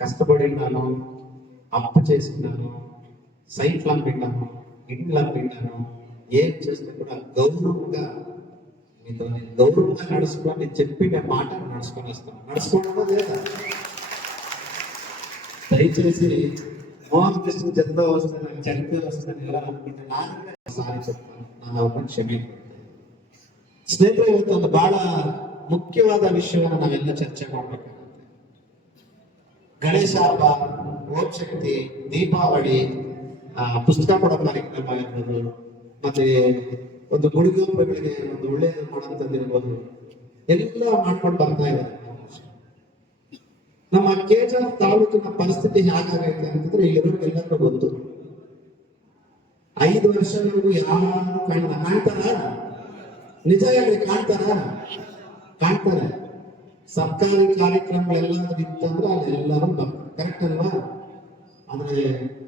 కష్టపడినాను అప్పు చేసుకున్నాను సైట్లు అమ్మిన్నాను ఇండ్లు అమ్మిన్నాను ఏం చేస్తే కూడా గౌరవంగా మీతో నేను గౌరవంగా నడుచుకొని నేను చెప్పిన మాట నడుచుకొని వస్తాను నడుచుకోవడం లేదా దయచేసి మోహన్ కృష్ణ జన్మ వస్తాను చనిపోయి వస్తాను ఎలా అనుకుంటే నాన్నగా సారి చెప్తాను ನನ್ನ ಒಬ್ಬನ ಕ್ಷಮೆ ಸ್ನೇಹಿತರೆ ಇವತ್ತು ಒಂದು ಬಹಳ ಮುಖ್ಯವಾದ ವಿಷಯವನ್ನು ನಾವೆಲ್ಲ ಚರ್ಚೆ ಮಾಡಬೇಕಾಗುತ್ತೆ ಗಣೇಶ ಹಬ್ಬ ಓಂ ಶಕ್ತಿ ದೀಪಾವಳಿ ಆ, ಪುಸ್ತಕ ಕೊಡೋ ಕಾರ್ಯಕ್ರಮ ಇರ್ಬೋದು, ಮತ್ತೆ ಒಂದು ಗುಡಿಗೊಬ್ಬರಿಗೆ ಒಂದು ಒಳ್ಳೆಯದು ಮಾಡುವಂತದ್ದಿರ್ಬೋದು ಎಲ್ಲ ಮಾಡ್ಕೊಂಡು ಬರ್ತಾ ಇದ್ದಾರೆ. ನಮ್ಮ ಕೇಜಾರ್ ತಾಲೂಕಿನ ಪರಿಸ್ಥಿತಿ ಹೇಗಾಗೈತೆ ಅಂತಂದ್ರೆ ಎಲ್ಲರಿಗೂ ಗೊತ್ತು. ಐದು ವರ್ಷವರೆಗೂ ಯಾರು ಕಾಣ್ತಾರಾ ಕಾಣ್ತಾರ? ನಿಜ ಹೇಳಿ, ಕಾಣ್ತಾರ? ಕಾಣ್ತಾರೆ. ಸರ್ಕಾರಿ ಕಾರ್ಯಕ್ರಮಗಳೆಲ್ಲಾದ್ರೂ ಇತ್ತಂದ್ರೆ ಅಲ್ಲೆಲ್ಲರೂ ಕರೆಕ್ಟ್ ಅಲ್ವಾ? ಆದ್ರೆ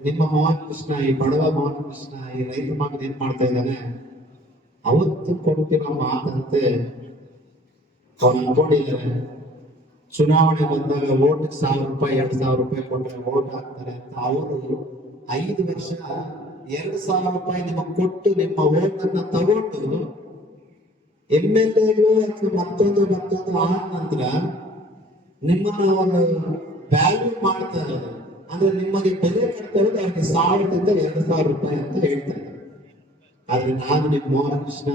ನಿಮ್ಮ ಮೋಹನ್ ಕೃಷ್ಣ, ಈ ಬಡವ ಮೋಹನ್ ಕೃಷ್ಣ, ಈ ರೈತ ಮಗನ ಏನ್ ಮಾಡ್ತಾ ಇದ್ದಾನೆ? ಅವತ್ತು ಕೊಡ್ತಿರೋ ಮಾತಂತೆ ಅವನು ಅನ್ಕೊಂಡಿದ್ದಾರೆ ಚುನಾವಣೆ ಬಂದಾಗ ಓಟ್ ಸಾವಿರ ರೂಪಾಯಿ, ಎರಡು ಸಾವಿರ ರೂಪಾಯಿ ಕೊಟ್ಟರೆ ಓಟ್ ಹಾಕ್ತಾರೆ ಅಂತ ಅವರು ಐದು ವರ್ಷ, ಎರಡು ಸಾವಿರ ರೂಪಾಯಿ ನಿಮಗೆ ಕೊಟ್ಟು ನಿಮ್ಮ ಓಟ್ ಅನ್ನ ತಗೊಂಡು ಎಂ ಎಲ್ ಎಗಳು ಅಥವಾ ಮತ್ತೊಂದು ಮತ್ತೊಂದು ಆದ ನಂತರ ನಿಮ್ಮನ್ನ ಅವರು ವ್ಯಾಲ್ಯೂ ಮಾಡ್ತಾ ಇರೋದು. ಅಂದ್ರೆ ನಿಮಗೆ ಬೆಲೆ ಕಟ್ತಾ ಇರೋದು ಅವ್ರಿಗೆ ಸಾವಿರದಿಂದ ಎರಡು ಸಾವಿರ ರೂಪಾಯಿ ಅಂತ ಹೇಳ್ತಾ ಇದ್ದಾರೆ ಆದ್ರೆ ನಾನು ನಿಮ್ಮ ಮೋಹನ್ ಕೃಷ್ಣ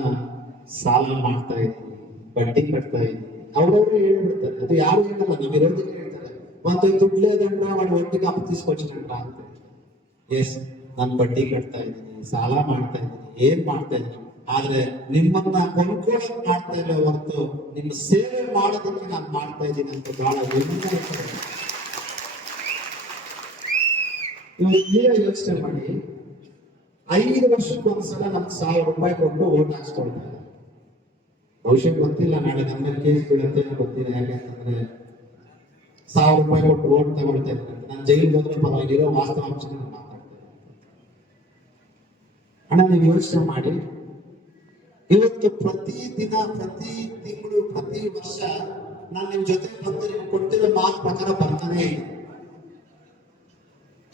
ಸಾಲ ಮಾಡ್ತಾ ಇದ್ದೀನಿ ಬಡ್ಡಿ ಕಟ್ತಾ ಇದ್ದೀನಿ ಅವ್ರವ್ರು ಹೇಳ್ಬಿಡ್ತಾರೆ ಅದು ಯಾರು ಹೇಳಲ್ಲ ನಮ್ಮ ವಿರೋಧಿಗಳು ಹೇಳ್ತಾರೆ ಮತ್ತೆ ದುಡ್ಲೇ ದಂಡ ಮಾಡಿ ಒಟ್ಟಿಗೆ ಅಪ್ಪ తీసుకొచ్చినంట ಅಂತ ಎಸ್ ನಾನು ಬಡ್ಡಿ ಕಟ್ತಾ ಇದ್ದೀನಿ ಸಾಲ ಮಾಡ್ತಾ ಇದ್ದೀನಿ ಏನ್ ಮಾಡ್ತಾ ಇದ್ದೀನಿ ಆದ್ರೆ ನಿಮ್ಮನ್ನ ಕೊಂಡ್ಕೊಳ್ಳೋಕ್ ಮಾಡ್ತಾ ಇಲ್ಲ ಹೊರತು ನಿಮ್ಮ ಸೇವೆ ಮಾಡೋದಕ್ಕೆ ನಾನು ಮಾಡ್ತಾ ಇದ್ದೀನಿ ಅಂತ ಬಹಳ ಹೆಮ್ಮೆ ಇರ್ತದೆ. ಈಗ ನೀವೇ ಯೋಚನೆ ಮಾಡಿ. ಐದು ವರ್ಷಕ್ಕೊಂದ್ಸಲ ನಮ್ಗೆ ಸಾವಿರ ರೂಪಾಯಿ ಕೊಟ್ಟು ಓಟ್ ಹಾಕ್ಸ್ಕೊಳ್ತಾರೆ. ಬಹುಶಃ ಗೊತ್ತಿಲ್ಲ ನಾಳೆ ನಮ್ಮ ಕೇಸ್ ಬೀಳುತ್ತೆ ಗೊತ್ತಿಲ್ಲ ಯಾಕೆಂತಂದ್ರೆ ಸಾವಿರ ರೂಪಾಯಿ ಕೊಟ್ಟು ಓಟ್ ತಗೊಳ್ತೇನೆ. ನಾನು ಜೈಲಿಗೆ ಹೋದ್ರೆ ಪರವಾಗಿರೋ ವಾಸ್ತವ ಅಂಶ ಮಾತಾಡ್ತೇನೆ. ಅಣ್ಣ, ನೀವು ಯೋಚನೆ ಮಾಡಿ. ಇವತ್ತು ಪ್ರತಿ ದಿನ, ಪ್ರತಿ ತಿಂಗಳು, ಪ್ರತಿ ವರ್ಷ ನಾನು ನಿಮ್ ಜೊತೆ ಬಂದು ನಿಮ್ಗೆ ಕೊಟ್ಟಿರೋ ಮಾತು ಪ್ರಕಾರ ಬರ್ತಾನೆ.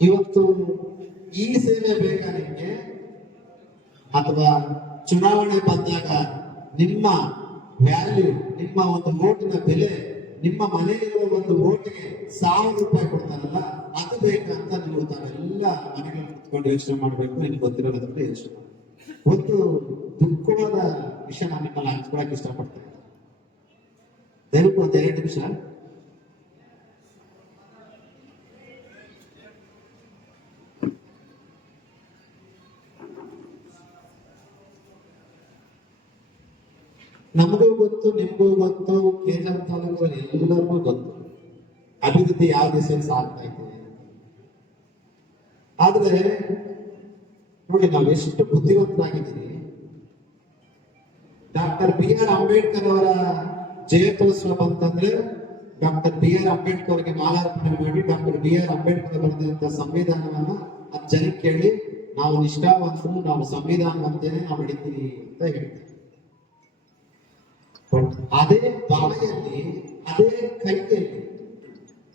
ಇವತ್ತು ಈ ಸೇವೆ ಬೇಕಾ ನಿಮಗೆ? ಅಥವಾ ಚುನಾವಣೆ ಬಂದಾಗ ನಿಮ್ಮ ವ್ಯಾಲ್ಯೂ ನಿಮ್ಮ ಒಂದು ಓಟಿನ ಬೆಲೆ, ನಿಮ್ಮ ಮನೆಯಲ್ಲಿರುವ ಒಂದು ಓಟಿಗೆ ಸಾವಿರ ರೂಪಾಯಿ ಕೊಡ್ತಾರಲ್ಲ, ಅದು ಬೇಕಾ ಅಂತ ನೀವು ತಾವೆಲ್ಲ ಮನೆಗಳಲ್ಲಿ ಕುತ್ಕೊಂಡು ಯೋಚನೆ ಮಾಡಬೇಕು, ನಿಮ್ಗೆ ಗೊತ್ತಿರೋದ್ರಲ್ಲಿ ಯೋಚನೆ ಒಂದು ದುಃಖವಾದ ವಿಷಯ ನಾನು ನಿಮ್ಮಲ್ಲಿ ಹಂಚ್ಕೊಳಕ್ ಇಷ್ಟಪಡ್ತೇನೆ. ದಯವಿಟ್ಟು ಒಂದು ಎರಡು ನಿಮಿಷ. ನಮಗೂ ಗೊತ್ತು, ನಿಮಗೂ ಗೊತ್ತು ಕೇಂದ್ರ ತಾಲೂಕಲ್ಲಿ ಎಲ್ಲರಿಗೂ ಗೊತ್ತು. ಅಭಿವೃದ್ಧಿ ಯಾವ ದಿಸೆಯಲ್ಲಿ ಸಾಗ್ತಾ ಇದೆ ಆದ್ರೆ, ನೋಡಿ, ನಾವು ಎಷ್ಟು ಬುದ್ಧಿವಂತರಾಗಿದ್ದೀವಿ ಡಾಕ್ಟರ್ ಬಿ ಆರ್ ಅಂಬೇಡ್ಕರ್ ಅವರ ಜಯಂತ್ಯೋತ್ಸವ ಬಂತಂದ್ರೆ, ಡಾಕ್ಟರ್ ಬಿ ಆರ್ ಅಂಬೇಡ್ಕರ್ ಅವರಿಗೆ ಮಾಲಾರ್ಪಣೆ ಮಾಡಿ, ಡಾಕ್ಟರ್ ಬಿ ಆರ್ ಅಂಬೇಡ್ಕರ್ ಬರೆದಂತ ಸಂವಿಧಾನವನ್ನ ಅದ್ ಜನಕ್ಕೆ ಕೇಳಿ, ನಾವು ನಿಷ್ಠಾವಂತರು, ನಾವು ಸಂವಿಧಾನವಂತೇನೆ ನಾವು ನಡೀತೀವಿ ಅಂತ ಹೇಳ್ತೀವಿ ಅದೇ ಬಾಬೆಯಲ್ಲಿ ಅದೇ ಕೈಯಲ್ಲಿ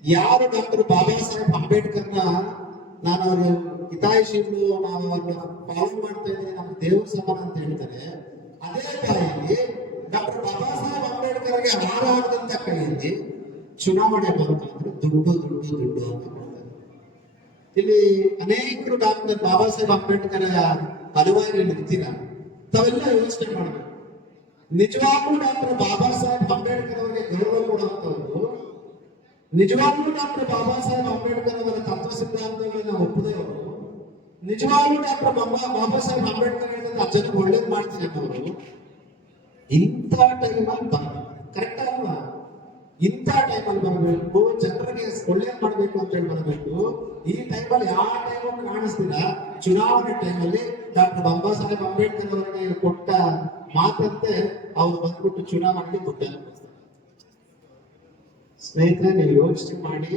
ಯಾರು ಡಾಕ್ಟರ್ ಬಾಬಾ ಸಾಹೇಬ್ ಅಂಬೇಡ್ಕರ್ನ ನಾನು ಅವರು ಹಿತಾಯಶೀಲು ನಾವು ಅವ್ರನ್ನ ಫಾಲೋ ಮಾಡ್ತಾ ಇದ್ದೀನಿ, ನಮ್ಮ ದೇವ್ರ ಸಮಾನ ಅಂತ ಹೇಳ್ತಾರೆ. ಅದೇ ಬಾಯಲ್ಲಿ ಡಾಕ್ಟರ್ ಬಾಬಾ ಸಾಹೇಬ್ ಅಂಬೇಡ್ಕರ್ಗೆ ಹಾರ ಹಾಕದಂತ ಕೈಯಲ್ಲಿ ಚುನಾವಣೆ ಬಂತು ಅಂದ್ರೆ ದುಡ್ಡು ದುಡ್ಡು ದುಡ್ಡು ಅಂತ. ಇಲ್ಲಿ ಅನೇಕರು ಡಾಕ್ಟರ್ ಬಾಬಾ ಸಾಹೇಬ್ ಅಂಬೇಡ್ಕರ್ ಪರವಾಗಿ ನಿಂತೀರ ತಾವೆಲ್ಲ ಯೋಚನೆ ಮಾಡಬೇಕು. ನಿಜವಾಗ್ಲೂ ಡಾಕ್ಟರ್ ಬಾಬಾ ಸಾಹೇಬ್ ಅಂಬೇಡ್ಕರ್ ಅವರಿಗೆ ಗೌರವ ಕೊಡುವಂಥವ್ರು ನಿಜವಾಗ್ಲೂ ಡಾಕ್ಟರ್ ಬಾಬಾ ಸಾಹೇಬ್ ಅಂಬೇಡ್ಕರ್ ಅವರ ತತ್ವ ಸಿದ್ಧಾಂತಗಳನ್ನ ಒಪ್ಪದವರು ನಿಜವಾಗ್ಲೂ ಡಾಕ್ಟರ್ ಬಾಬಾ ಬಾಬಾ ಸಾಹೇಬ್ ಅಂಬೇಡ್ಕರ್ ಹೇಳಿದ್ರೆ ಜನಕ್ಕೆ ಒಳ್ಳೇದು ಮಾಡ್ತೀನಿ ಅವರು ಇಂಥ ಟೈಮಲ್ಲಿ ಬರಬೇಕು ಕರೆಕ್ಟ್ ಅಲ್ವಾ? ಇಂಥ ಟೈಮಲ್ಲಿ ಬರಬೇಕು, ಜನರಿಗೆ ಒಳ್ಳೇದು ಮಾಡಬೇಕು ಅಂತ ಹೇಳಿ ಬರಬೇಕು. ಈ ಟೈಮಲ್ಲಿ ಯಾವ ಟೈಮಲ್ಲಿ ಕಾಣಿಸ್ತಿಲ್ಲ ಚುನಾವಣೆ ಟೈಮಲ್ಲಿ ಡಾಕ್ಟರ್ ಬಾಬಾ ಸಾಹೇಬ್ ಅಂಬೇಡ್ಕರ್ ಅವರಿಗೆ ಕೊಟ್ಟ ಮಾತಂತೆ ಅವ್ರು ಬಂದ್ಬಿಟ್ಟು ಚುನಾವಣೆಗೆ ದುಡ್ಡು ಸ್ನೇಹಿತರೆ, ನೀವು ಯೋಚನೆ ಮಾಡಿ.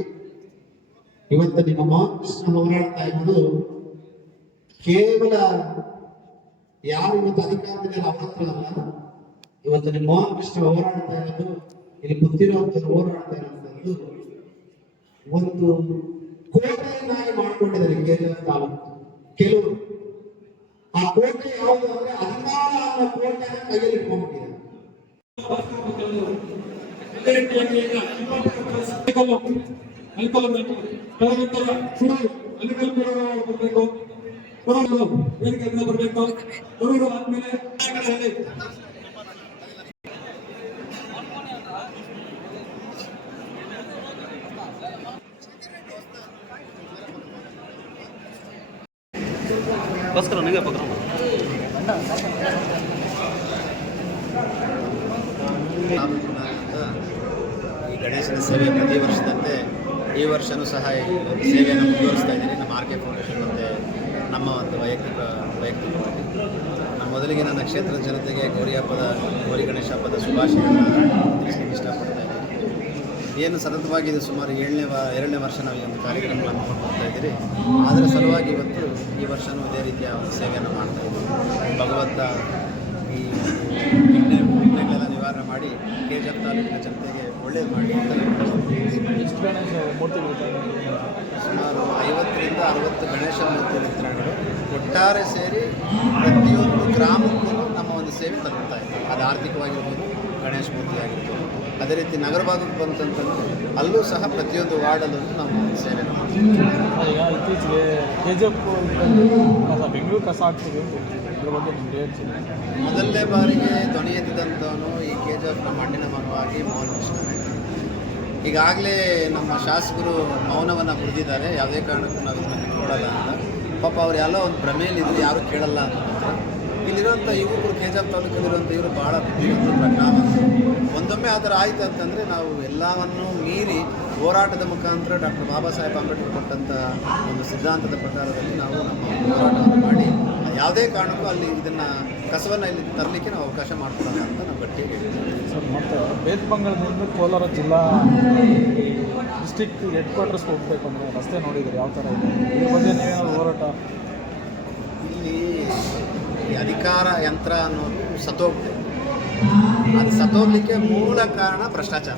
ಇವತ್ತು ನಿಮ್ಮ ಮಹಾಕೃಷ್ಣ ಕೃಷ್ಣ ಹೋರಾಡ್ತಾ ಇರೋದು ಕೇವಲ ಯಾರು ಇವತ್ತು ಅಧಿಕಾರದಲ್ಲಿ ಅವ್ರ ಅಲ್ಲ. ಇವತ್ತು ನಿಮ್ಮ ಮಹಾಕೃಷ್ಣ ಕೃಷ್ಣ ಹೋರಾಡ್ತಾ ಇರೋದು, ಇಲ್ಲಿ ಗೊತ್ತಿರುವಂತದ್ದು ಹೋರಾಡ್ತಾ ಇರುವಂತದ್ದು ಒಂದು ಕೋಟೆಯನ್ನಾಗಿ ಮಾಡಿಕೊಂಡಿದ್ದಾರೆ ಕೇರಳ ತಾಲೂಕು. ಕೆಲವರು. ಆ ಕೋಟೆ ಯಾವುದು ಅಂದ್ರೆ ಅಧಿಕಾರ ಅನ್ನೋ ಕೋಟೆನ ಕೈಯಲ್ಲಿ ಕೂಡ ಬರಬೇಕು ಬರಬೇಕು ಕೊರೋನಾ ಆದ್ಮೇಲೆ ಅದಕ್ಕೋಸ್ಕರ ನನಗೆ ಬಕ್ರಮ್ಮ ಈ ಗಣೇಶನ ಸೇವೆ ಪ್ರತಿ ವರ್ಷದಂತೆ ಈ ವರ್ಷವೂ ಸಹ ಈ ಸೇವೆಯನ್ನು ಮುಂದುವರಿಸ್ತಾ ಇದ್ದೀನಿ. ನಮ್ಮ ಆರ್ ಕೆ ಫೌಂಡೇಶನ್ ಮತ್ತು ನಮ್ಮ ಒಂದು ವೈಯಕ್ತಿಕ ವೈಯಕ್ತಿಕವಾಗಿ ನಾನು ಮೊದಲಿಗೆ ನನ್ನ ಕ್ಷೇತ್ರದ ಜನತೆಗೆ ಗೌರಿ ಹಬ್ಬದ ಗೌರಿ ಗಣೇಶ ಹಬ್ಬದ ಶುಭಾಶಯಗಳನ್ನು ತಿಳಿಸಲಿಕ್ಕೆ ಇಷ್ಟಪಡ್ತೀನಿ. ಏನು ಸತತವಾಗಿ ಇದು ಸುಮಾರು ಏಳನೇ ವ ಎರಡನೇ ವರ್ಷ ನಾವು ಈ ಒಂದು ಕಾರ್ಯಕ್ರಮಗಳನ್ನು ಮಾಡ್ತಾ ಇದ್ದೀರಿ. ಅದರ ಸಲುವಾಗಿ ಇವತ್ತು ಈ ವರ್ಷವೂ ಇದೇ ರೀತಿಯ ಒಂದು ಸೇವೆಯನ್ನು ಮಾಡ್ತಾ ಇದ್ದೀವಿ. ಭಗವಂತ ಈ ವಿಘ್ನ ವಿಘ್ನಗಳೆಲ್ಲ ನಿವಾರಣೆ ಮಾಡಿ ಕೆ ಜಿ ತಾಲೂಕಿನ ಜನತೆಗೆ ಒಳ್ಳೇದು ಮಾಡಿ ಅಂತ ಸುಮಾರು ಐವತ್ತರಿಂದ ಅರವತ್ತು ಗಣೇಶ ಮೂರ್ತಿ ವಿತರಣೆಗಳು. ಒಟ್ಟಾರೆ ಸೇರಿ ಪ್ರತಿಯೊಂದು ಗ್ರಾಮಕ್ಕೂ ನಮ್ಮ ಒಂದು ಸೇವೆ ತಲುಪ್ತಾ ಇದ್ದೀವಿ ಅದು ಆರ್ಥಿಕವಾಗಿರ್ಬೋದು ಗಣೇಶ ಮೂರ್ತಿ ಆಗಿರ್ಬೋದು ಅದೇ ರೀತಿ ನಗರ ಭಾಗಕ್ಕೆ ಬಂತಂತಂದ್ರೆ ಅಲ್ಲೂ ಸಹ ಪ್ರತಿಯೊಂದು ವಾರ್ಡಲ್ಲೂ ನಾವು ಸೇವೆ ಈಗ ಇತ್ತೀಚೆಗೆ ಕಸ ಬೆಂಗಳೂರು ಕಸ ಆಗ್ತಿದೆ ಇದ್ರ ಬಗ್ಗೆ ನಿಮ್ಗೆ ಮೊದಲನೇ ಬಾರಿಗೆ ಧ್ವನಿ ಎದ್ದಿದಂಥವನು ಈ ಕೆ ಜಿ ಎಫ್ನ ಮಣ್ಣಿನ ಮಗವಾಗಿ ಮೋಹನ್ ಕೃಷ್ಣನೇ. ಈಗಾಗಲೇ ನಮ್ಮ ಶಾಸಕರು ಮೌನವನ್ನು ಹುಡಿದಿದ್ದಾರೆ ಯಾವುದೇ ಕಾರಣಕ್ಕೂ ನಾವು ಇದನ್ನು ನೋಡಲ್ಲ ಅಂತ. ಪಾಪ ಅವ್ರು ಎಲ್ಲ ಒಂದು ಭ್ರಮೆಯಲ್ಲಿದ್ದು ಯಾರು ಕೇಳಲ್ಲ ಅಂತ ಇಲ್ಲಿರುವಂಥ ಯುವಕರು ಕೆ ಜಿ ಎಫ್ ತಾಲೂಕಲ್ಲಿರುವಂಥ ಇವರು ಭಾಳ ಬುದ್ಧಿವಂತರು ಪ್ರಜ್ಞಾವಂತರು ಒಂದೊಮ್ಮೆ ಆ ಥರ ಆಯಿತು ಅಂತಂದರೆ ನಾವು ಎಲ್ಲವನ್ನೂ ಮೀರಿ ಹೋರಾಟದ ಮುಖಾಂತರ ಡಾಕ್ಟರ್ ಬಾಬಾ ಸಾಹೇಬ್ ಅಂಬೇಡ್ಕರ್ ಕೊಟ್ಟಂಥ ಒಂದು ಸಿದ್ಧಾಂತದ ಪ್ರಕಾರದಲ್ಲಿ ನಾವು ನಮ್ಮ ಹೋರಾಟವನ್ನು ಮಾಡಿ ಯಾವುದೇ ಕಾರಣಕ್ಕೂ ಅಲ್ಲಿ ಇದನ್ನು ಕಸವನ್ನು ಇಲ್ಲಿ ತರಲಿಕ್ಕೆ ನಾವು ಅವಕಾಶ ಮಾಡ್ಕೊಳ್ಳೋಣ ಅಂತ ನಾವು ಬಟ್ಟೆ ಹೇಳ್ತೀವಿ. ಸರ್ ಮತ್ತು ಬೇತ್ಮಂಗಲದಿಂದ ಕೋಲಾರ ಜಿಲ್ಲಾ ಡಿಸ್ಟಿಕ್ ಹೆಡ್ ಕ್ವಾರ್ಟರ್ಸ್ ಹೋಗಬೇಕು ಅಂದರೆ ರಸ್ತೆ ನೋಡಿದ್ರೆ ಯಾವ ಥರ ಇದೆ? ಇದ್ರ ಬಗ್ಗೆ ನೀವೇನಾದ್ರು ಹೋರಾಟ? ಇಲ್ಲಿ ಅಧಿಕಾರ ಯಂತ್ರ ಅನ್ನೋದು ಸತ್ತೋಗ್ತದೆ ಅದು ಸತ್ತೋಗ್ಲಿಕ್ಕೆ ಮೂಲ ಕಾರಣ ಭ್ರಷ್ಟಾಚಾರ.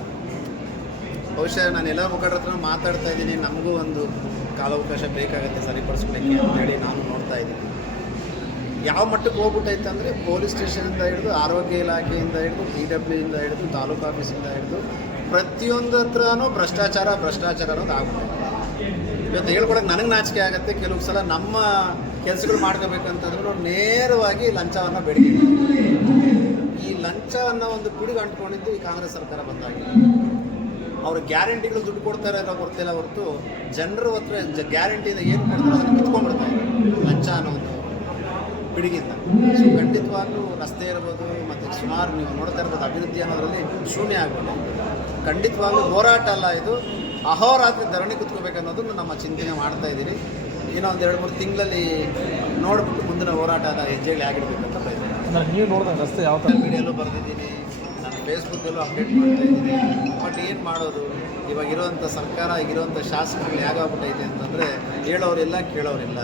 ಬಹುಶಃ ನಾನು ಎಲ್ಲ ಮುಖಂಡರ ಹತ್ರ ಮಾತಾಡ್ತಾ ಇದ್ದೀನಿ, ನಮಗೂ ಒಂದು ಕಾಲಾವಕಾಶ ಬೇಕಾಗುತ್ತೆ ಅಂತ ಹೇಳಿ ನಾನು ನೋಡ್ತಾ ಇದ್ದೀನಿ. ಯಾವ ಮಟ್ಟಕ್ಕೆ ಹೋಗ್ಬಿಟ್ಟೈತೆ ಅಂದರೆ ಪೊಲೀಸ್ ಸ್ಟೇಷನಿಂದ ಹಿಡಿದು, ಆರೋಗ್ಯ ಇಲಾಖೆಯಿಂದ ಹಿಡಿದು ಪಿ ಡಬ್ಲ್ಯೂ ಇಂದ ಹಿಡಿದು, ತಾಲೂಕು ಆಫೀಸಿಂದ ಹಿಡಿದು, ಪ್ರತಿಯೊಂದು ಹತ್ರನೂ ಭ್ರಷ್ಟಾಚಾರ ಭ್ರಷ್ಟಾಚಾರ ಅನ್ನೋದು ಆಗ್ಬಿಟ್ಟು ಇವತ್ತು ಹೇಳ್ಕೊಡಕ್ಕೆ ನನಗೆ ನಾಚಿಕೆ ಆಗುತ್ತೆ, ಕೆಲವು ಸಲ ನಮ್ಮ ಕೆಲಸಗಳು ಮಾಡ್ಕೋಬೇಕಂತಂದ್ರೂ ನೇರವಾಗಿ ಲಂಚವನ್ನು ಬೇಡಿಕೆ. ಅನ್ನೋ ಒಂದು ಪಿಡುಗು ಅಂಟ್ಕೊಂಡಿದ್ದು ಈ ಕಾಂಗ್ರೆಸ್ ಸರ್ಕಾರ ಬಂದಾಗ ಅವರು ಗ್ಯಾರಂಟಿಗಳು ದುಡ್ಡು ಕೊಡ್ತಾರೆ ಅಂತ ಗೊತ್ತಿಲ್ಲ ಹೊರತು ಜನರ ಹತ್ರ ಗ್ಯಾರಂಟಿಯಿಂದ ಏನು ಕೊಡ್ತಾರೆ ಅದನ್ನು ಕಿತ್ಕೊಂಡ್ಬಿಡ್ತಾರೆ ಲಂಚ ಅನ್ನೋ ಒಂದು ಪಿಡುಗಿಂದ. ಸೊ ಖಂಡಿತವಾಗ್ಲೂ ರಸ್ತೆ ಇರ್ಬೋದು, ಮತ್ತು ಸುಮಾರು ನೀವು ನೋಡ್ತಾ ಇರ್ಬೋದು ಅಭಿವೃದ್ಧಿ ಅನ್ನೋದರಲ್ಲಿ ಶೂನ್ಯ ಆಗ್ಬೋದು ಖಂಡಿತವಾಗ್ಲೂ ಹೋರಾಟ ಅಲ್ಲ ಇದು. ಅಹೋರಾತ್ರಿ ಧರಣಿ ಕುತ್ಕೋಬೇಕನ್ನೋದನ್ನು ನಮ್ಮ ಚಿಂತನೆ ಮಾಡ್ತಾ ಇದ್ದೀರಿ. ಇನ್ನೊಂದು ಎರಡು ಮೂರು ತಿಂಗಳಲ್ಲಿ ನೋಡ್ಬಿಟ್ಟು ಮುಂದಿನ ಹೋರಾಟದ ಹೆಜ್ಜೆಗಳು ಪ್ರಯತ್ನ ಅಂದರೆ ನೀವು ನೋಡಿದ ರಸ್ತೆ ಯಾವ ಥರ ಮೀಡಿಯಲ್ಲೂ ಬರೆದಿದ್ದೀನಿ. ನಾನು ಫೇಸ್ಬುಕ್ಕಲ್ಲೂ ಅಪ್ಡೇಟ್ ಮಾಡ್ತಾ ಇದ್ದೀನಿ. ಬಟ್ ಏನು ಮಾಡೋದು? ಇವಾಗ ಇರೋವಂಥ ಸರ್ಕಾರ ಈಗಿರುವಂಥ ಶಾಸಕರುಗಳು ಹೇಗಾಗ್ಬಿಟ್ಟೈತೆ ಅಂತಂದರೆ ಹೇಳೋರಿಲ್ಲ ಕೇಳೋರಿಲ್ಲ.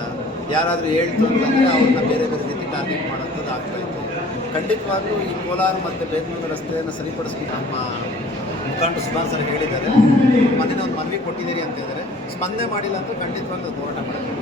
ಯಾರಾದರೂ ಹೇಳ್ತು ಅಂತಂದರೆ ಅವ್ರನ್ನ ಬೇರೆ ಬೇರೆ ರೀತಿ ಟಾರ್ಗೆಟ್ ಮಾಡೋಂಥದ್ದು ಆಗ್ತಾಯಿತ್ತು ಖಂಡಿತವಾಗ್ಲೂ ಈ ಕೋಲಾರ ಮತ್ತು ಬೇತ್ಮೂರು ರಸ್ತೆಯನ್ನು ಸರಿಪಡಿಸ್ಲಿಕ್ಕೆ ನಮ್ಮ ಮುಖಂಡರು ಸುಧಾರ್ ಸರ್ ಹೇಳಿದ್ದಾರೆ. ಮೊನ್ನೆ ಒಂದು ಮನವಿ ಕೊಟ್ಟಿದ್ದೀರಿ ಅಂತ ಹೇಳಿದರೆ ಸ್ಪಂದನೆ ಮಾಡಿಲ್ಲ ಅಂತ ಖಂಡಿತವಾಗ್ಲೂ ಹೋರಾಟ ಮಾಡಬೇಕು.